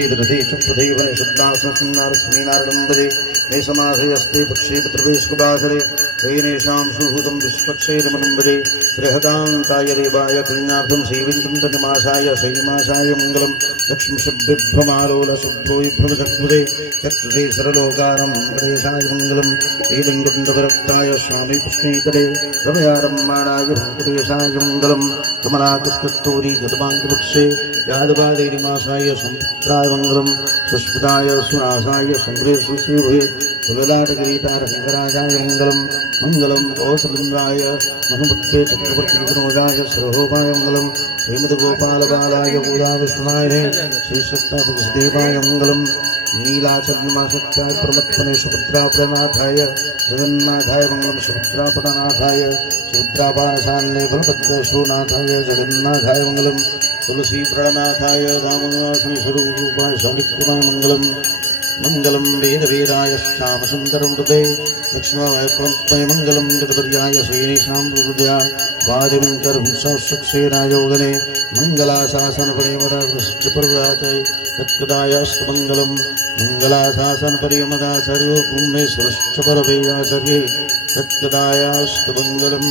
शुद्धदैव शुद्धास्मीनारदम्बरे मे समाधयस्ते पक्षे पितृवेशकुबाधरे वैनेषां सुहूतं विश्वक्षेदमनम्बरे बृहदान्ताय देवाय कल्याणार्थं श्रीविन्दुन्दनिमासाय शैमासाय मङ्गलं लक्ष्मीशुद्धिभ्रमालोलशुद्धोभ्रमचक्रुदे चक्षुषे सरलोकारं गणेशाय मङ्गलं श्रीलिङ्गुण्डविरक्ताय स्वामी पुष्णीतले रमयारम्माणाय भक्तवेशाय मङ्गलं कमलाकस्तूरी गतमाङ्गवक्षे यादवादेरिमासाय सम्पुत्राय मङ्गलं सुस्मिताय सुनासाय सम्प्रेषुशिवे तुललाटगिरीटारङ्गराजाय मङ्गलं मङ्गलं कौसलिन्द्राय मनुमुत्ते चक्रवर्तीतनोजाय सरोपाय मङ्गलं श्रीमद्गोपालबालाय गोदाविष्णुनायने श्रीशक्ताभगसदेवाय मङ्गलं नीलाचन्द्रमासत्याय प्रमत्पने सुपुत्रापदनाथाय जगन्नाथाय मङ्गलं सुपुत्रापदनाथाय सुपुत्रापानसान्ने बलभद्रशोनाथाय जगन्नाथाय मङ्गलं तुलसी प्रणनाथाय दामोदरासनि स्वरूपाय शालिक्यमाय मङ्गलं मङ्गलं वेदवेदाय श्यामसुन्दरं हृदे लक्ष्मणाय प्रमत्तये मङ्गलं गतवर्याय श्रीनिशां हृदया वादिमङ्करं सहस्रक्षेणाय योगने मङ्गलाशासनपरिमदाचय तत्कदायास्तमङ्गलं मङ्गलाशासनपरिमदाचार्यो पुण्येश्वरश्च परवेयाचार्ये तत्कदायास्तमङ्गलम्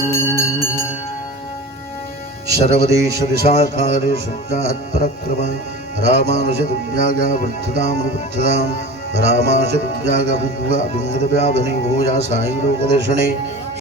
शरवदेशविशाखारे शुद्धात्परक्रम रामानुजदिव्यागा वृद्धदां रामानुजदिव्यागा विद्वा विङ्गदव्याभिनि भोजा साई लोकदर्शने